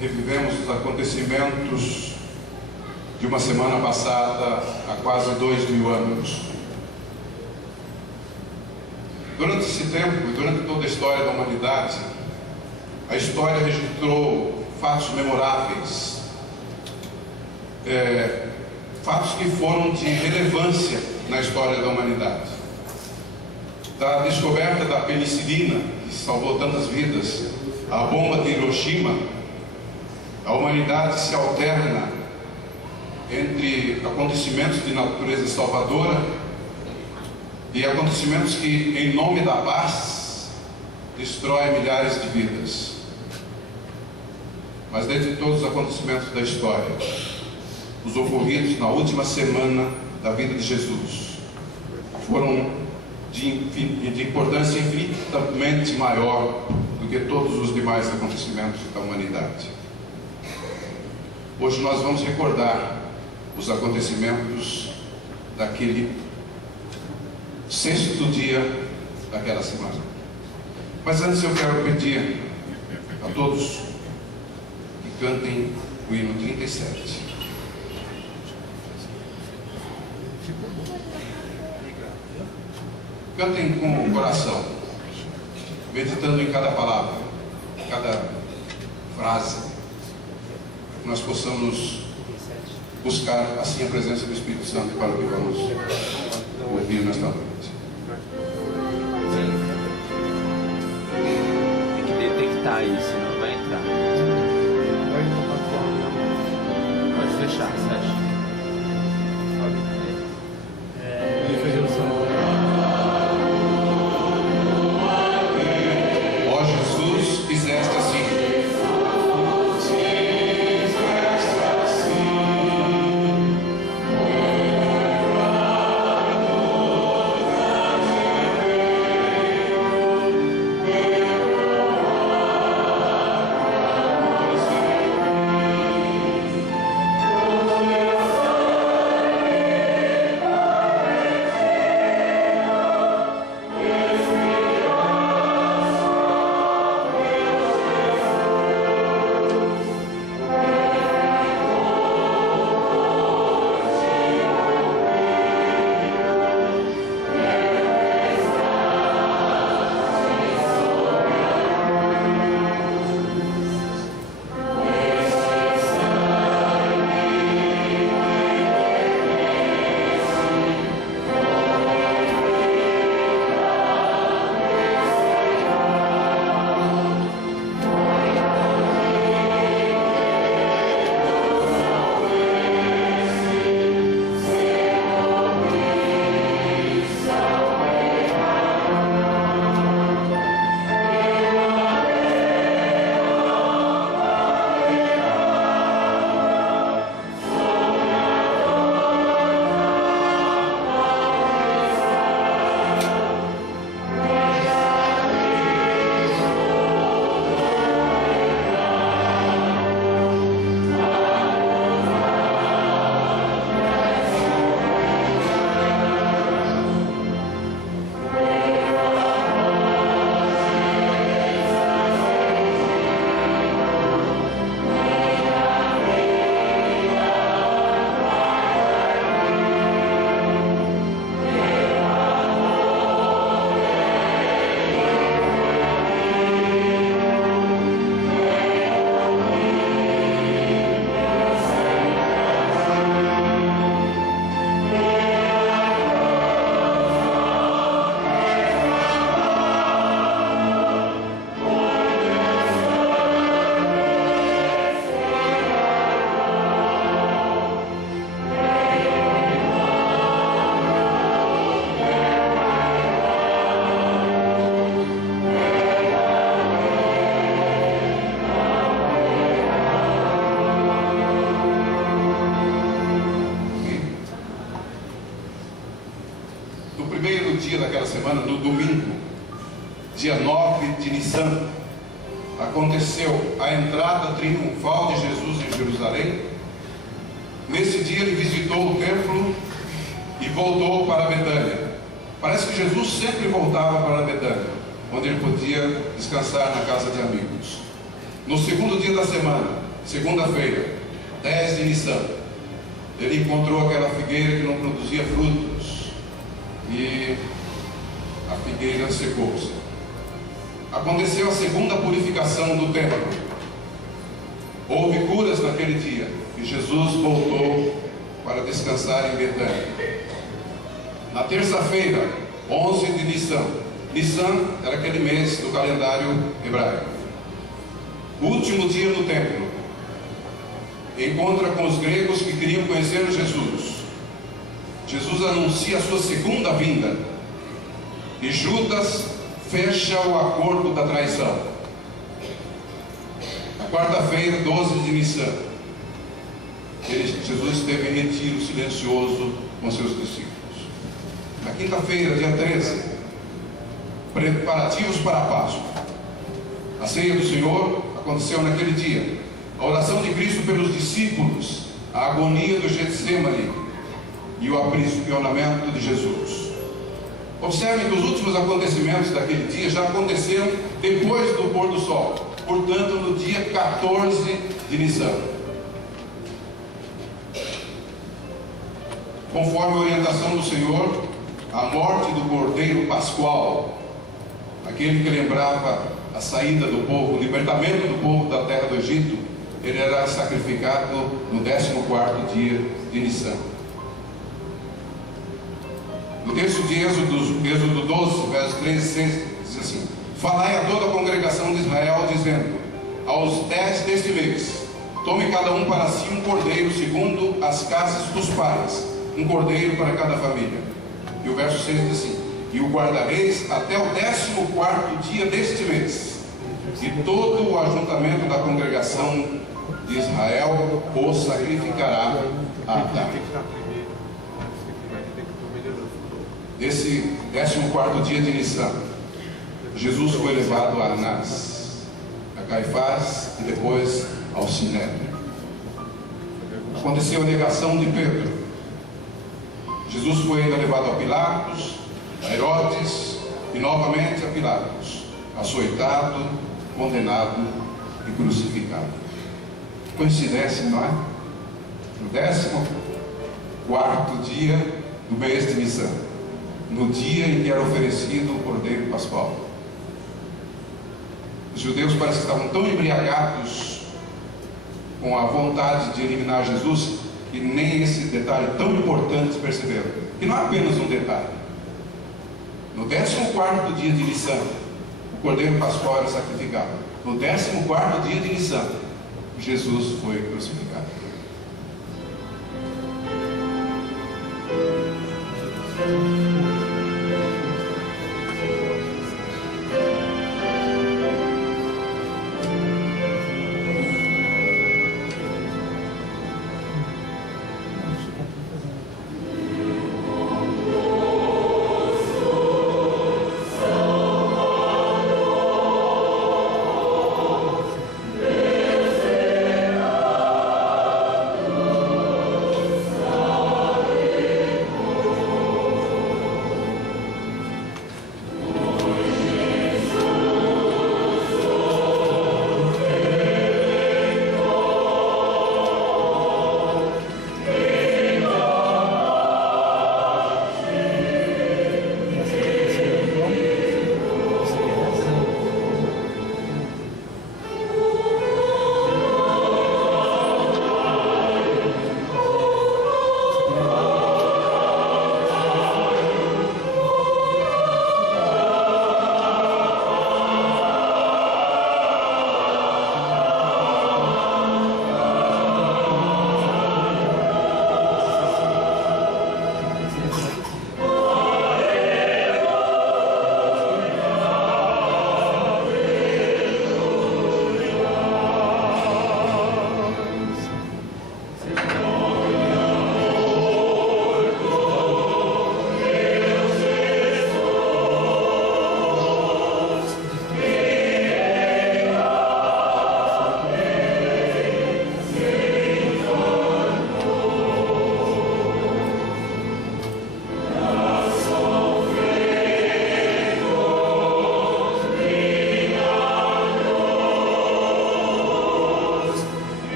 revivemos os acontecimentos de uma semana passada há quase 2000 anos. Durante esse tempo e durante toda a história da humanidade, a história registrou fatos memoráveis, fatos que foram de relevância na história da humanidade. Da descoberta da penicilina, que salvou tantas vidas, à bomba de Hiroshima, a humanidade se alterna entre acontecimentos de natureza salvadora e acontecimentos que, em nome da paz, destroem milhares de vidas. Mas dentre todos os acontecimentos da história, os ocorridos na última semana da vida de Jesus foram de importância infinitamente maior do que todos os demais acontecimentos da humanidade. Hoje nós vamos recordar os acontecimentos daquele sexto dia daquela semana. Mas antes eu quero pedir a todos que cantem o hino 37. Cantem com o coração, meditando em cada palavra, cada frase, para que nós possamos buscar assim a presença do Espírito Santo para o que vamos ouvir nesta noite. Tem que detectar aí, senão vai entrar. Pode fechar, você acha? Ó Jesus, fizeste assim. Dia daquela semana, no domingo, dia 9 de Nissan, aconteceu a entrada triunfal de Jesus em Jerusalém. Nesse dia ele visitou o templo e voltou para Betânia. Parece que Jesus sempre voltava para Betânia, onde ele podia descansar na casa de amigos. No segundo dia da semana, Segunda-feira, 10 de Nissan, ele encontrou aquela figueira que não produzia frutos e a figueira secou-se. Aconteceu a segunda purificação do templo. Houve curas naquele dia e Jesus voltou para descansar em Betânia. Na terça-feira, 11 de Nissan. Nissan era aquele mês do calendário hebraico. Último dia no templo. Encontra com os gregos que queriam conhecer Jesus. Jesus anuncia a sua segunda vinda. E Judas fecha o acordo da traição. Na quarta-feira, 12 de Nissan, Jesus esteve em retiro silencioso com seus discípulos. Na quinta-feira, dia 13, preparativos para a Páscoa. A ceia do Senhor aconteceu naquele dia. A oração de Cristo pelos discípulos, a agonia do Getsemane e o aprisionamento de Jesus. Observem que os últimos acontecimentos daquele dia já aconteceram depois do pôr do sol, portanto no dia 14 de Nissan. Conforme a orientação do Senhor, a morte do Cordeiro Pascual, aquele que lembrava a saída do povo, o libertamento do povo da terra do Egito, ele era sacrificado no 14º dia de Nissan. No texto de Êxodo 12, verso 3 e 6, diz assim: falai a toda a congregação de Israel, dizendo: aos 10 deste mês, tome cada um para si um cordeiro, segundo as casas dos pais, um cordeiro para cada família. E o verso 6 diz assim: e o guardareis até o 14º dia deste mês, e todo o ajuntamento da congregação de Israel o sacrificará à tarde. Nesse 14º dia de Nissan, Jesus foi levado a Anás, a Caifás e depois ao Sinédrio. Aconteceu a negação de Pedro. Jesus foi ainda levado a Pilatos, a Herodes e novamente a Pilatos, açoitado, condenado e crucificado. Coincidência, não é? No 14º dia do mês de Nissan, no dia em que era oferecido o Cordeiro Pascual. Os judeus parece que estavam tão embriagados com a vontade de eliminar Jesus que nem esse detalhe tão importante perceberam. Que não é apenas um detalhe. No 14º dia de Nissan, o Cordeiro Pascual era sacrificado. No 14º dia de Nissan, Jesus foi crucificado.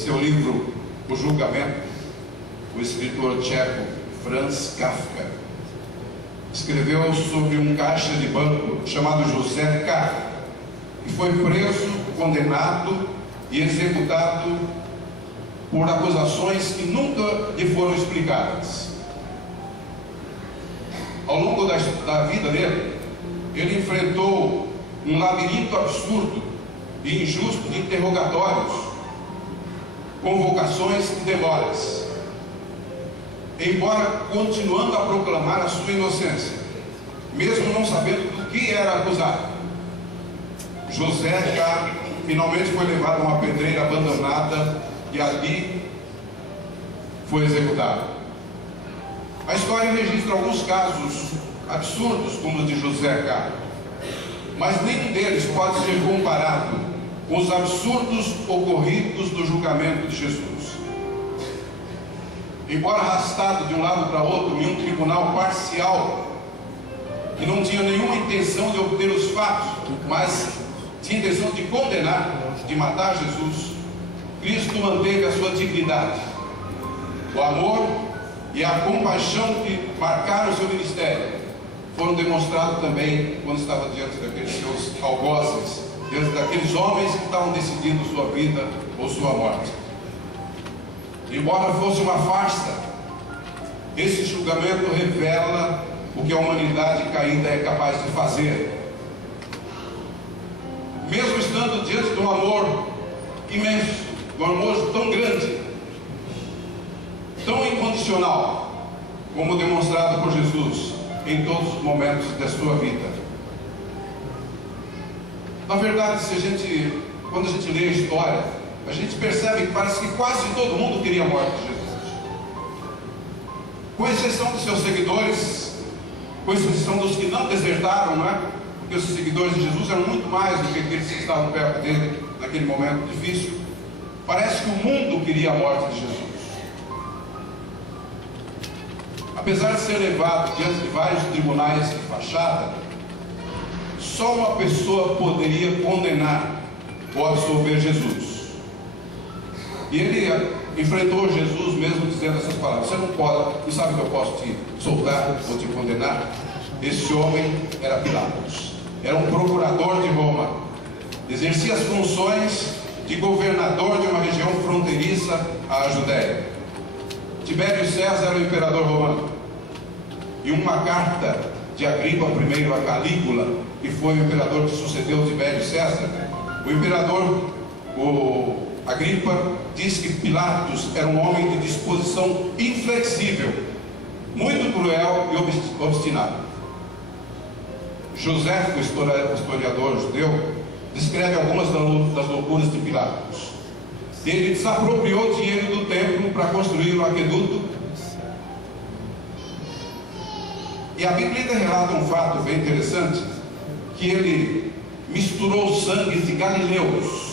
seu livro O Julgamento, o escritor tcheco Franz Kafka escreveu sobre um caixa de banco chamado José K., que foi preso, condenado e executado por acusações que nunca lhe foram explicadas. Ao longo da vida dele, ele enfrentou um labirinto absurdo e injusto de interrogatórios, convocações e demórias, embora continuando a proclamar a sua inocência, mesmo não sabendo do que era acusado. José K. finalmente foi levado a uma pedreira abandonada e ali foi executado. A história registra alguns casos absurdos como o de José K., mas nenhum deles pode ser comparado com os absurdos ocorridos no julgamento de Jesus. Embora arrastado de um lado para outro em um tribunal parcial, que não tinha nenhuma intenção de obter os fatos, mas tinha intenção de condenar, de matar Jesus, Cristo manteve a sua dignidade. O amor e a compaixão que marcaram o seu ministério foram demonstrados também quando estava diante daqueles seus algozes, diante daqueles homens que estavam decidindo sua vida ou sua morte. Embora fosse uma farsa, esse julgamento revela o que a humanidade caída é capaz de fazer. Mesmo estando diante de um amor imenso, de um amor tão grande, tão incondicional, como demonstrado por Jesus em todos os momentos da sua vida. Na verdade, quando a gente lê a história, a gente percebe que parece que quase todo mundo queria a morte de Jesus, com exceção dos seus seguidores, com exceção dos que não desertaram, não é? Porque os seguidores de Jesus eram muito mais do que aqueles que estavam perto dele naquele momento difícil. Parece que o mundo queria a morte de Jesus. Apesar de ser levado diante de vários tribunais de fachada, só uma pessoa poderia condenar ou absolver Jesus. E ele enfrentou Jesus mesmo dizendo essas palavras: você não pode, não sabe que eu posso te soltar ou te condenar? Esse homem era Pilatos, era um procurador de Roma, exercia as funções de governador de uma região fronteiriça à Judéia. Tibério César era o imperador romano, e uma carta de Agripa I a Calígula, que foi o imperador que sucedeu Tibério César, o imperador Agripa diz que Pilatos era um homem de disposição inflexível, muito cruel e obstinado. José, o historiador judeu, descreve algumas das loucuras de Pilatos. Ele desapropriou dinheiro do templo para construir o aqueduto. E a Bíblia relata um fato bem interessante, que ele misturou sangue de galileus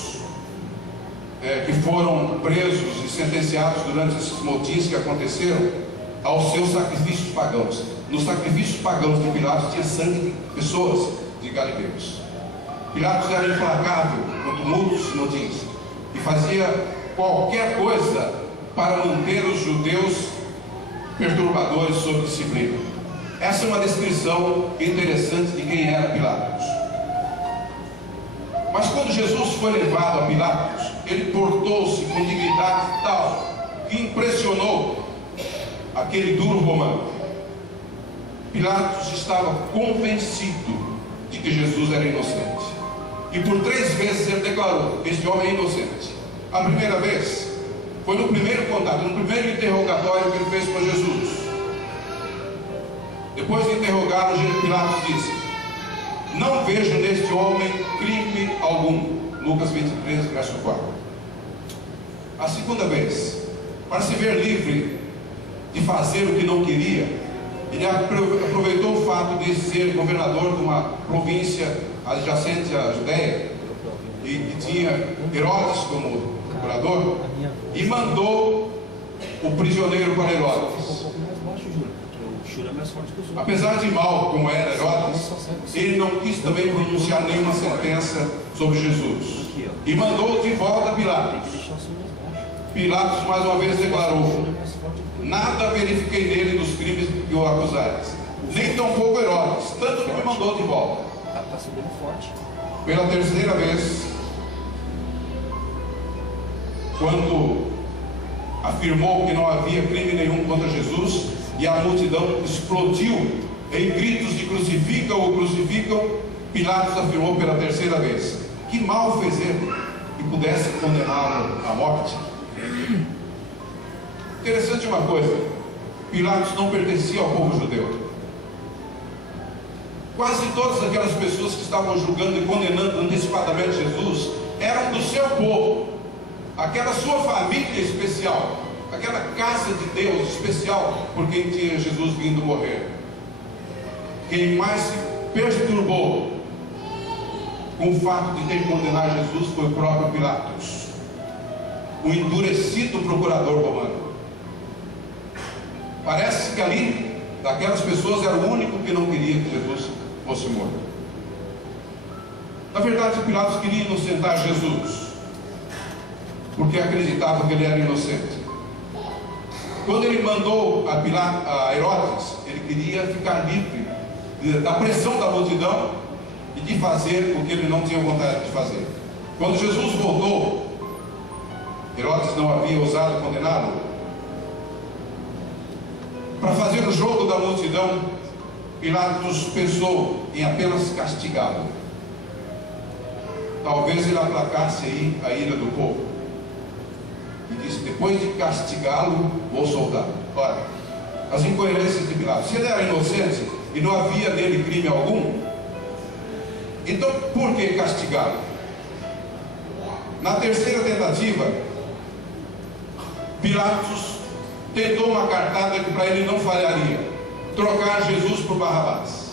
que foram presos e sentenciados durante esses motins que aconteceram aos seus sacrifícios pagãos. Nos sacrifícios pagãos de Pilatos tinha sangue de pessoas, de galileus. Pilatos era implacável com tumultos e motins e fazia qualquer coisa para manter os judeus perturbadores sob disciplina. Essa é uma descrição interessante de quem era Pilatos. Mas quando Jesus foi levado a Pilatos, ele portou-se com dignidade tal que impressionou aquele duro romano. Pilatos estava convencido de que Jesus era inocente, e por 3 vezes ele declarou: este homem é inocente. A primeira vez foi no primeiro contato, no primeiro interrogatório que ele fez com Jesus. Depois de interrogá-lo, Pilatos disse: não vejo neste homem crime algum. Lucas 23, verso 4. A segunda vez, para se ver livre de fazer o que não queria, ele aproveitou o fato de ser governador de uma província adjacente à Judéia, e que tinha Herodes como procurador, e mandou o prisioneiro para Herodes. Apesar de mal como era Herodes, ele não quis também pronunciar nenhuma sentença sobre Jesus, e mandou de volta a Pilatos. Pilatos mais uma vez declarou: nada verifiquei nele dos crimes que o acusares, nem tampouco Herodes, tanto que me mandou de volta. Está subindo forte. Pela terceira vez, quando afirmou que não havia crime nenhum contra Jesus, e a multidão explodiu em gritos de crucificam, crucificam, Pilatos afirmou pela terceira vez: que mal fez ele que pudesse condená-lo à morte? Interessante uma coisa: Pilatos não pertencia ao povo judeu. Quase todas aquelas pessoas que estavam julgando e condenando antecipadamente Jesus eram do seu povo, aquela sua família especial, aquela casa de Deus especial por quem tinha Jesus vindo morrer. Quem mais se perturbou com o fato de ter que condenar Jesus foi o próprio Pilatos, o endurecido procurador romano. Parece que ali, daquelas pessoas, era o único que não queria que Jesus fosse morto. Na verdade, Pilatos queria inocentar Jesus, porque acreditava que ele era inocente. Quando ele mandou a Herodes, ele queria ficar livre da pressão da multidão e de fazer o que ele não tinha vontade de fazer. Quando Jesus voltou, Herodes não havia ousado condená-lo. Para fazer o jogo da multidão, Pilatos pensou em apenas castigá-lo. Talvez ele aplacasse aí a ira do povo. E disse: depois de castigá-lo, vou soltá-lo. Ora, as incoerências de Pilatos. Se ele era inocente e não havia nele crime algum, então por que castigá-lo? Na terceira tentativa, Pilatos tentou uma cartada que para ele não falharia: trocar Jesus por Barrabás.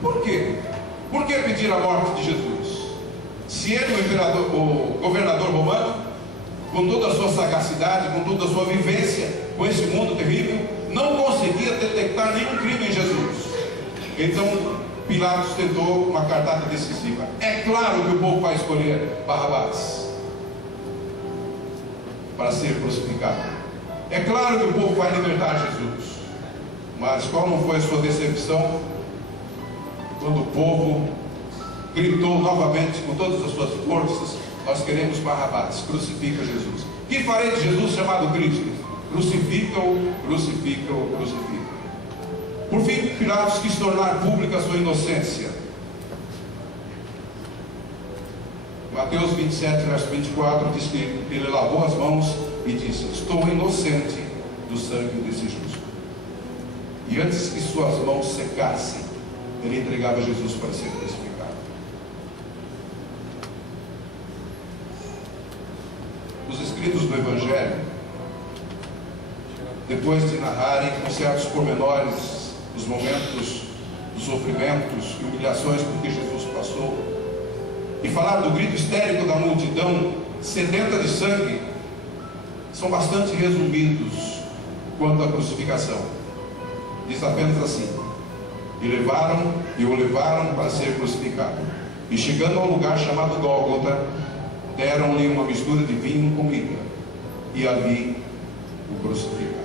Por quê? Por que pedir a morte de Jesus? Se ele, o governador romano, com toda a sua sagacidade, com toda a sua vivência com esse mundo terrível, não conseguia detectar nenhum crime em Jesus, então Pilatos tentou uma cartada decisiva: é claro que o povo vai escolher Barrabás para ser crucificado. É claro que o povo vai libertar Jesus. Mas qual não foi a sua decepção quando o povo gritou novamente com todas as suas forças: nós queremos Barrabás, crucifica Jesus. Que farei de Jesus chamado Cristo? Crucifica-o, crucifica-o, crucifica-o. Por fim, Pilatos quis tornar pública a sua inocência. Mateus 27, verso 24 diz que ele lavou as mãos e disse: estou inocente do sangue desse justo. E antes que suas mãos secassem, ele entregava Jesus para ser crucificado. Os escritos do Evangelho, depois de narrarem com certos pormenores os momentos dos sofrimentos e humilhações por que Jesus passou, e falar do grito histérico da multidão sedenta de sangue, são bastante resumidos quanto à crucificação. Diz apenas assim: e o levaram para ser crucificado, e chegando ao lugar chamado Gólgota, deram-lhe uma mistura de vinho com mirra, e ali o crucificaram.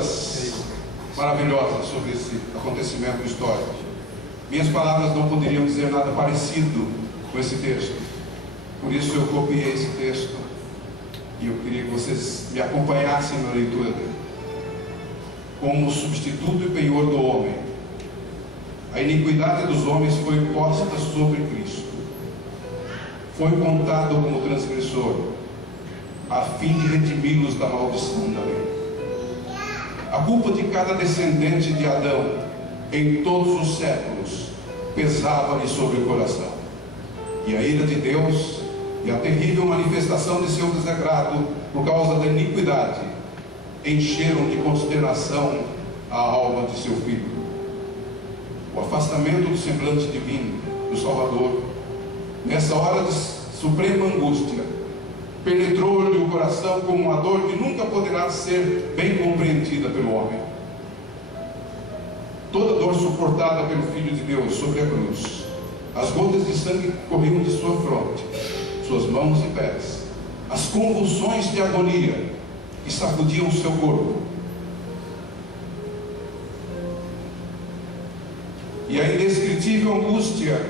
palavras maravilhosas sobre esse acontecimento histórico. Minhas palavras não poderiam dizer nada parecido com esse texto. Por isso eu copiei esse texto e eu queria que vocês me acompanhassem na leitura dele. Como substituto e penhor do homem, a iniquidade dos homens foi posta sobre Cristo. Foi contado como transgressor, a fim de redimi-los da maldição da lei. A culpa de cada descendente de Adão, em todos os séculos, pesava-lhe sobre o coração. E a ira de Deus e a terrível manifestação de seu desagrado por causa da iniquidade encheram de consternação a alma de seu filho. O afastamento do semblante divino do Salvador, nessa hora de suprema angústia, penetrou-lhe o coração como uma dor que nunca poderá ser bem compreendida pelo homem. Toda dor suportada pelo Filho de Deus sobre a cruz, as gotas de sangue corriam de sua fronte, suas mãos e pés, as convulsões de agonia que sacudiam o seu corpo, e a indescritível angústia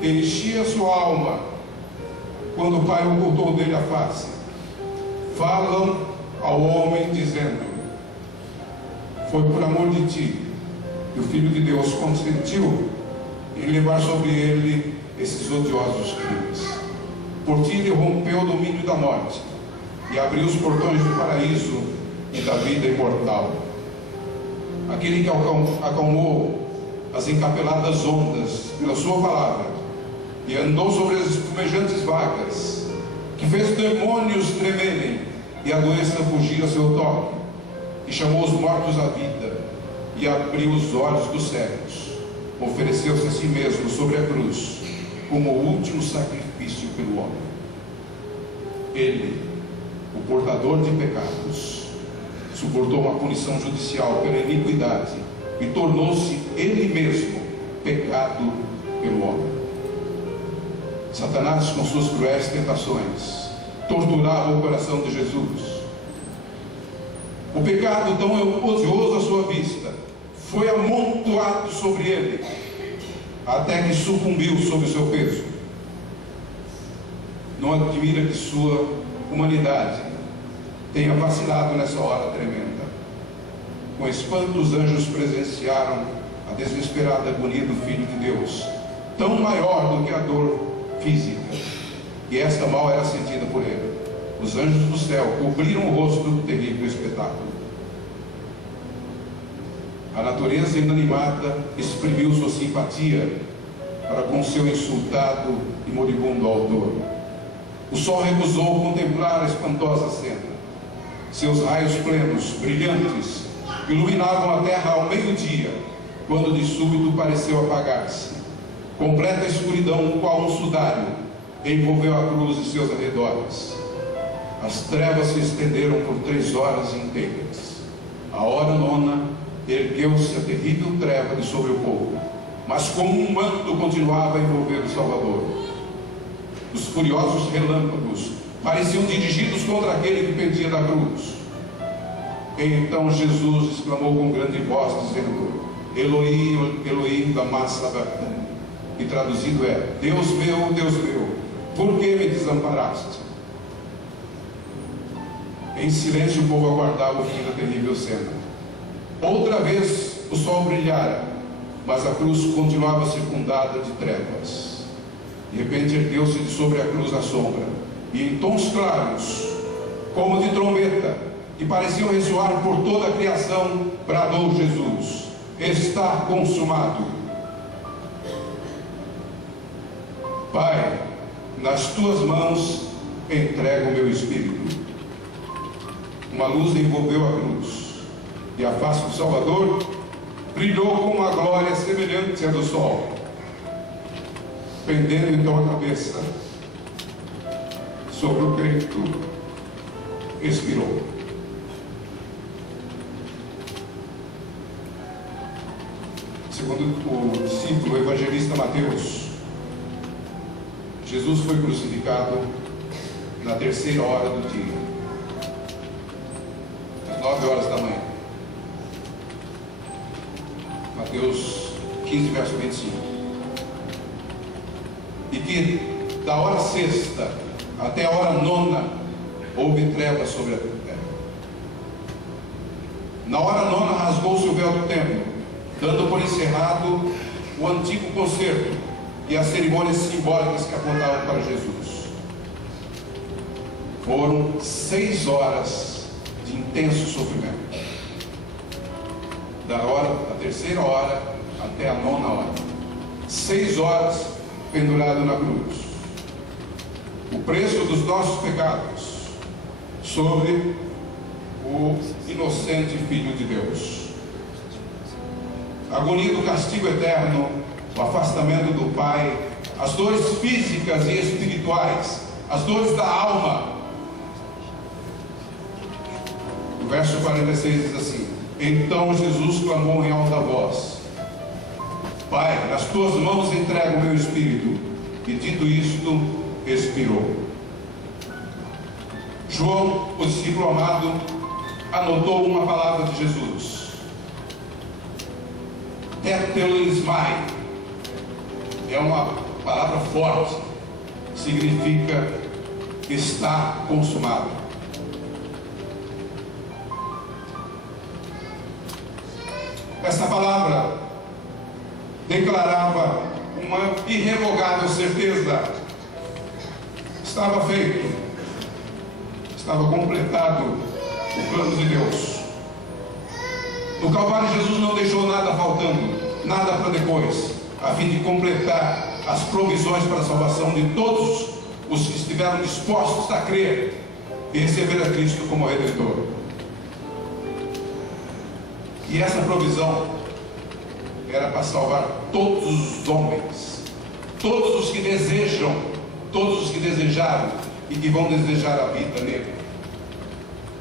que enchia sua alma quando o Pai ocultou dele a face. Falam ao homem dizendo: foi por amor de ti que o Filho de Deus consentiu em levar sobre ele esses odiosos crimes. Por ti ele rompeu o domínio da morte e abriu os portões do paraíso e da vida imortal. Aquele que acalmou as encapeladas ondas pela sua palavra e andou sobre as espumejantes vagas, que fez demônios tremerem e a doença fugir a seu toque, que chamou os mortos à vida e abriu os olhos dos cegos, ofereceu-se a si mesmo sobre a cruz como o último sacrifício pelo homem. Ele, o portador de pecados, suportou uma punição judicial pela iniquidade e tornou-se ele mesmo pecado pelo homem. Satanás, com suas cruéis tentações, torturava o coração de Jesus. O pecado tão odioso à sua vista foi amontoado sobre ele, até que sucumbiu sob o seu peso. Não admira que sua humanidade tenha vacilado nessa hora tremenda. Com espanto, os anjos presenciaram a desesperada agonia do Filho de Deus, tão maior do que a dor física, e esta mal era sentida por ele. Os anjos do céu cobriram o rosto do terrível espetáculo. A natureza inanimada exprimiu sua simpatia para com seu insultado e moribundo autor. O sol recusou contemplar a espantosa cena. Seus raios plenos, brilhantes, iluminavam a terra ao meio-dia, quando de súbito pareceu apagar-se. Completa escuridão, qual um sudário, envolveu a cruz e seus arredores. As trevas se estenderam por 3 horas inteiras. A hora nona, ergueu-se a terrível treva de sobre o povo, mas como um manto continuava a envolver o Salvador. Os furiosos relâmpagos pareciam dirigidos contra aquele que pendia da cruz. Então Jesus exclamou com grande voz, dizendo: Eloí, Eloí, lama sabachthani, e traduzido é: Deus meu, por que me desamparaste? Em silêncio o povo aguardava o fim da terrível cena. Outra vez o sol brilhara, mas a cruz continuava circundada de trevas. De repente ergueu-se de sobre a cruz a sombra, e em tons claros, como de trombeta, que pareciam ressoar por toda a criação, bradou Jesus: está consumado. Pai, nas tuas mãos entrego o meu espírito. Uma luz envolveu a cruz, e a face do Salvador brilhou com uma glória semelhante à do sol. Pendendo então a cabeça sobre o peito, expirou. Segundo o discípulo, o evangelista Mateus, Jesus foi crucificado na 3ª hora do dia. 9 horas da manhã. Mateus 15, verso 25. E que da hora sexta até a hora nona houve trevas sobre a terra. Na hora nona rasgou-se o véu do templo, dando por encerrado o antigo concerto e as cerimônias simbólicas que apontavam para Jesus. Foram 6 horas de intenso sofrimento, da terceira hora até a nona hora. 6 horas pendurado na cruz. O preço dos nossos pecados sobre o inocente Filho de Deus. A agonia do castigo eterno, o afastamento do Pai, as dores físicas e espirituais, as dores da alma. O verso 46 diz assim: então Jesus clamou em alta voz: Pai, nas tuas mãos entrego o meu espírito. E dito isto, expirou. João, o discípulo amado, anotou uma palavra de Jesus: tetelesmai. É uma palavra forte, significa está consumado. Essa palavra declarava uma irrevogável certeza: estava feito, estava completado o plano de Deus. No Calvário, Jesus não deixou nada faltando, nada para depois, a fim de completar as provisões para a salvação de todos os que estiveram dispostos a crer e receber a Cristo como Redentor. E essa provisão era para salvar todos os homens, todos os que desejam, todos os que desejaram e que vão desejar a vida nele.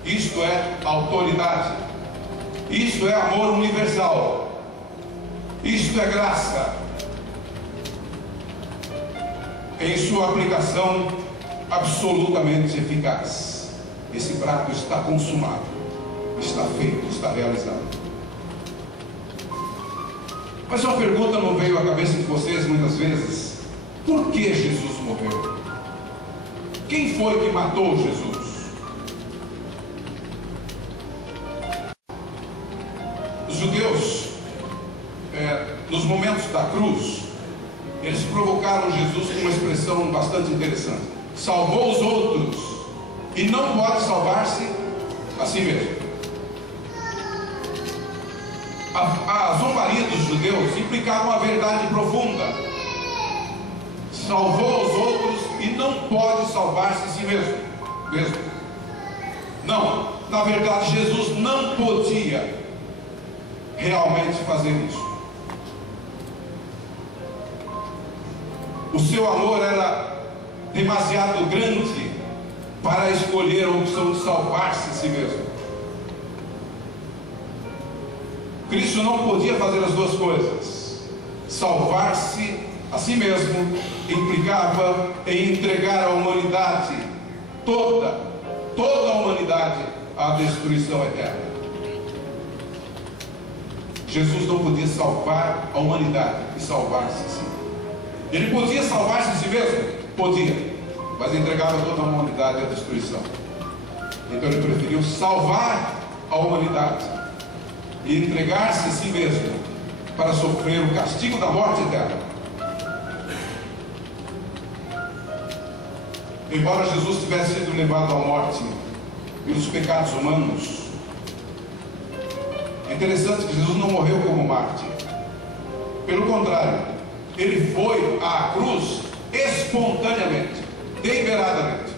Isto é autoridade, isto é amor universal, isto é graça em sua aplicação absolutamente eficaz. Esse prato está consumado, está feito, está realizado. Mas uma pergunta não veio à cabeça de vocês muitas vezes: por que Jesus morreu? Quem foi que matou Jesus? Os judeus, nos momentos da cruz, eles provocaram Jesus com uma expressão bastante interessante: salvou os outros e não pode salvar-se a si mesmo. A zombaria dos judeus implicava uma verdade profunda: salvou os outros e não pode salvar-se a si mesmo. Não, na verdade Jesus não podia realmente fazer isso. O seu amor era demasiado grande para escolher a opção de salvar-se a si mesmo. Cristo não podia fazer as duas coisas. Salvar-se a si mesmo implicava em entregar a humanidade, toda a humanidade, à destruição eterna. Jesus não podia salvar a humanidade e salvar-se a si. Ele podia salvar-se a si mesmo? Podia, mas entregava toda a humanidade à destruição. Então ele preferiu salvar a humanidade e entregar-se a si mesmo para sofrer o castigo da morte eterna. Embora Jesus tivesse sido levado à morte pelos pecados humanos, é interessante que Jesus não morreu como mártir. Pelo contrário, ele foi à cruz espontaneamente, deliberadamente.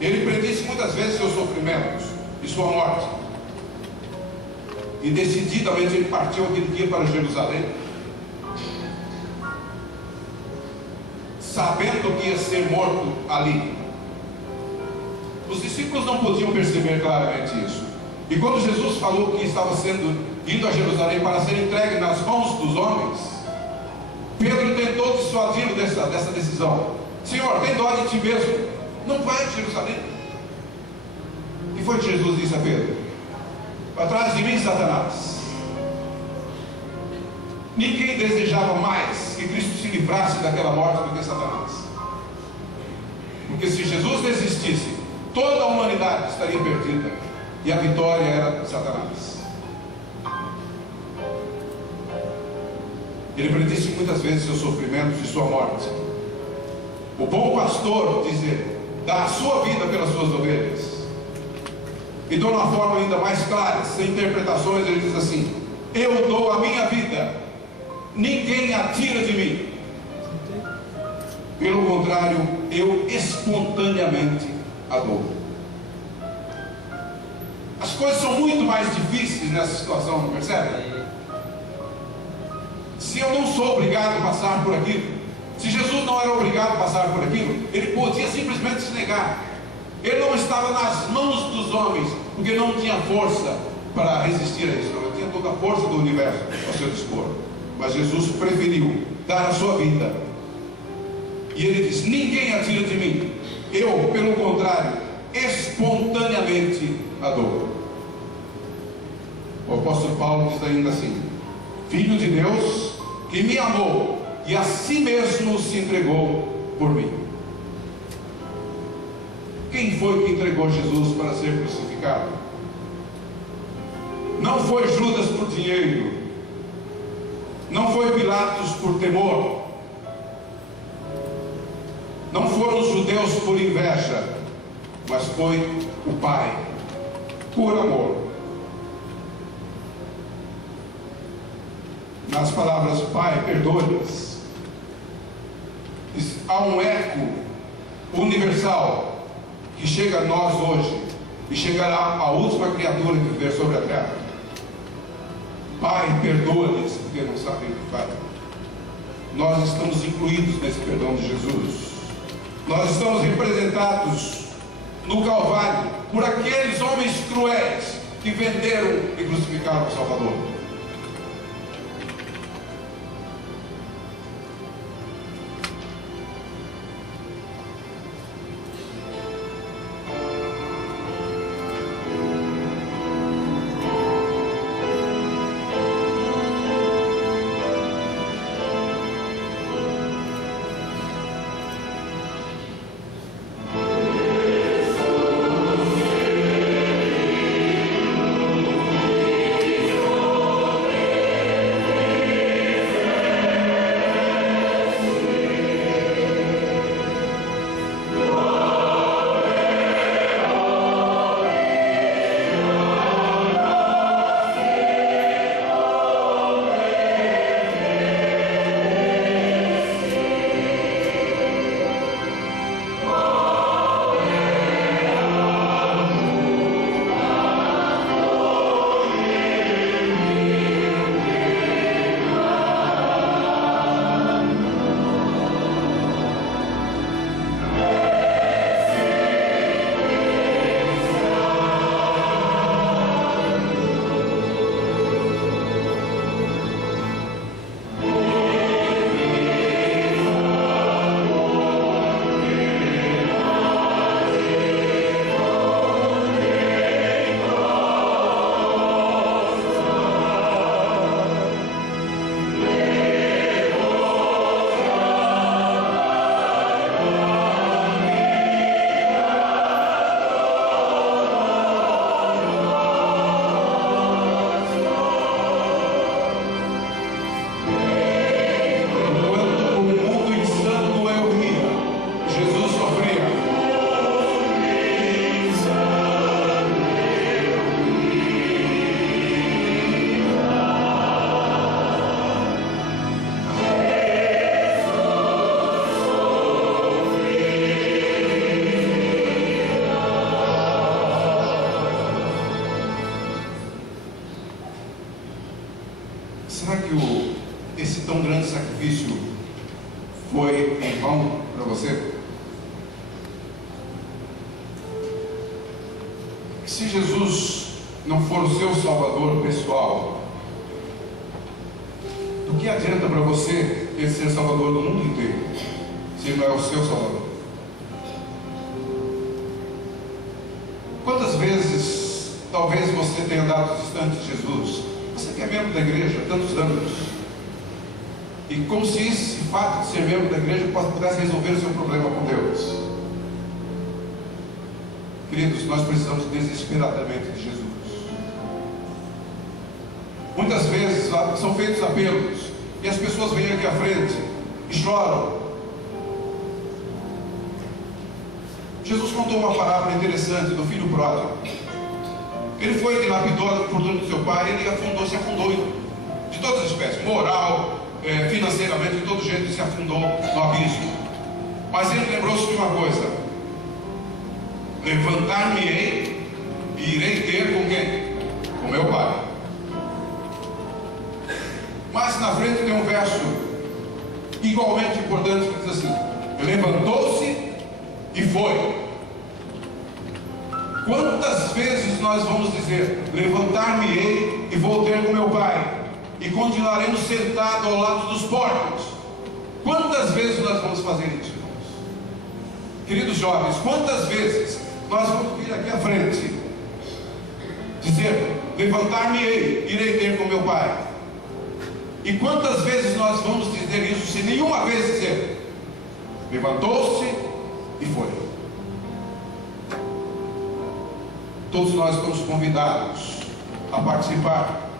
Ele predisse muitas vezes seus sofrimentos e sua morte. E decididamente ele partiu aquele dia para Jerusalém, sabendo que ia ser morto ali. Os discípulos não podiam perceber claramente isso. E quando Jesus falou que estava indo a Jerusalém para ser entregue nas mãos dos homens, Pedro tentou dissuadi-lo dessa decisão. Senhor, tem dó de ti mesmo, não vai a Jerusalém. O que foi que Jesus disse a Pedro? Para trás de mim, Satanás. Ninguém desejava mais que Cristo se livrasse daquela morte do que Satanás. Porque se Jesus desistisse, toda a humanidade estaria perdida, e a vitória era de Satanás. Ele predisse muitas vezes seus sofrimentos e sua morte. O bom pastor, diz ele, dá a sua vida pelas suas ovelhas. Então, de uma forma ainda mais clara, sem interpretações, ele diz assim: eu dou a minha vida, ninguém a tira de mim. Pelo contrário, eu espontaneamente a dou. As coisas são muito mais difíceis nessa situação, não percebe? Se eu não sou obrigado a passar por aquilo, se Jesus não era obrigado a passar por aquilo, ele podia simplesmente se negar. Ele não estava nas mãos dos homens, porque não tinha força para resistir a isso. Ele tinha toda a força do universo ao seu dispor. Mas Jesus preferiu dar a sua vida. E ele diz: ninguém a tira de mim. Eu, pelo contrário, espontaneamente a dou. O apóstolo Paulo diz ainda assim: Filho de Deus, que me amou e a si mesmo se entregou por mim. Quem foi que entregou Jesus para ser crucificado? Não foi Judas por dinheiro, não foi Pilatos por temor, não foram os judeus por inveja, mas foi o Pai por amor. Nas palavras Pai, perdoe-lhes, há um eco universal que chega a nós hoje e chegará à última criatura que viver sobre a terra. Pai, perdoa-lhes, porque não sabem o que fazem. Nós estamos incluídos nesse perdão de Jesus. Nós estamos representados no Calvário por aqueles homens cruéis que venderam e crucificaram o Salvador. Será que esse tão grande sacrifício foi em vão para você? Se Jesus não for o seu Salvador pessoal, do que adianta para você ele ser Salvador do mundo inteiro, se ele não é o seu Salvador? Quantas vezes talvez você tenha andado distante de Jesus. Você que é membro da igreja há tantos anos, e como se esse fato de ser membro da igreja pudesse resolver o seu problema com Deus. Queridos, nós precisamos desesperadamente de Jesus. Muitas vezes são feitos apelos e as pessoas vêm aqui à frente e choram. Jesus contou uma parábola interessante do filho pródigo. Ele foi, dilapidou a fortuna do seu pai, ele se afundou de todas as espécies, moral, financeiramente, de todo jeito, ele se afundou no abismo. Mas ele lembrou-se de uma coisa: levantar-me-ei e irei ter com quem? Com meu pai. Mas na frente tem um verso igualmente importante que diz assim: levantou-se e foi. Quantas vezes nós vamos dizer: levantar-me-ei e vou ter com meu pai, e continuaremos sentados ao lado dos porcos? Quantas vezes nós vamos fazer isso, irmãos? Queridos jovens, quantas vezes nós vamos vir aqui à frente dizer: levantar-me-ei, irei ter com meu pai? E quantas vezes nós vamos dizer isso sem nenhuma vez dizer: levantou-se e foi? Todos nós estamos convidados a participar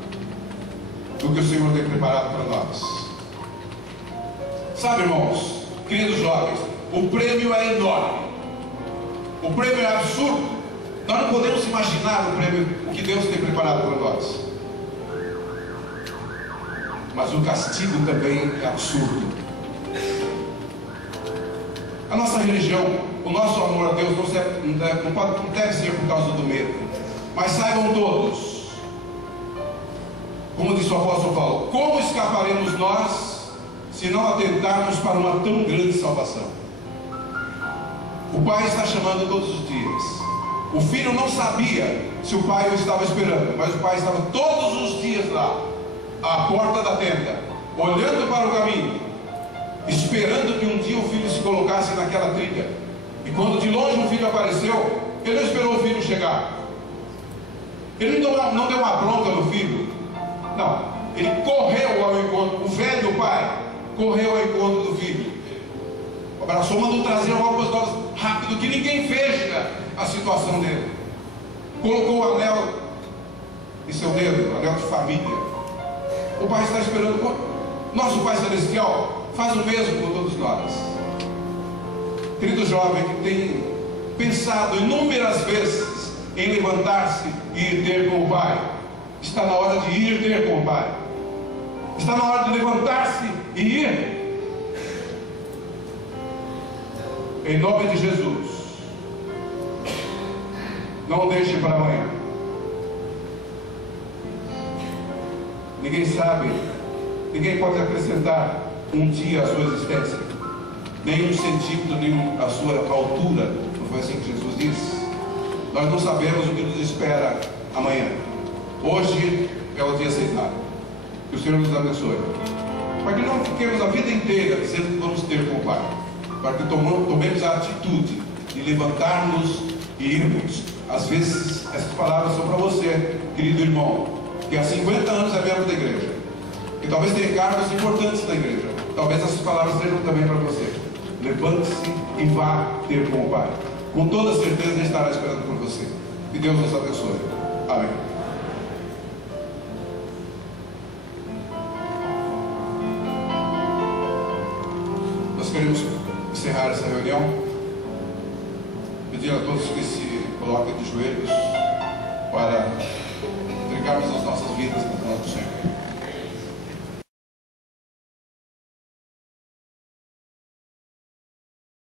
do que o Senhor tem preparado para nós. Sabe, irmãos, queridos jovens, o prêmio é enorme, o prêmio é absurdo. Nós não podemos imaginar o prêmio que Deus tem preparado para nós. Mas o castigo também é absurdo. A nossa religião, o nosso amor a Deus não deve ser por causa do medo. Mas saibam todos, como disse o apóstolo Paulo: como escaparemos nós se não atentarmos para uma tão grande salvação? O pai está chamando todos os dias. O filho não sabia se o pai o estava esperando, mas o pai estava todos os dias lá, à porta da tenda, olhando para o caminho, esperando que um dia o filho se colocasse naquela trilha. E quando de longe o filho apareceu, ele não esperou o filho chegar. Ele não deu uma bronca no filho. Não, ele correu ao encontro. O velho pai correu ao encontro do filho, abraçou, mandou trazer roupas novas rápido, que ninguém veja a situação dele. Colocou o anel em seu dedo, anel de família. O pai está esperando. Nosso Pai Celestial faz o mesmo com todos nós. Querido jovem que tem pensado inúmeras vezes em levantar-se e ir ter com o pai, está na hora de ir ter com o pai. Está na hora de levantar-se e ir. Em nome de Jesus, não deixe para amanhã. Ninguém sabe, ninguém pode acrescentar um dia à sua existência, nem 1 centímetro, nem a sua altura. Não foi assim que Jesus disse? Nós não sabemos o que nos espera amanhã. Hoje é o dia aceitável. Que o Senhor nos abençoe, para que não fiquemos a vida inteira dizendo que vamos ter com o Pai, para que tomemos a atitude de levantarmos e irmos. Às vezes essas palavras são para você, querido irmão, que há 50 anos é membro da igreja, que talvez tenha cargos importantes na igreja. Talvez essas palavras sejam também para você. Levante-se e vá ter com o Pai. Com toda certeza Ele estará esperando por você. Que Deus nos abençoe. Amém. Nós queremos encerrar essa reunião, pedir a todos que se coloquem de joelhos para entregarmos as nossas vidas nas mãos do Senhor.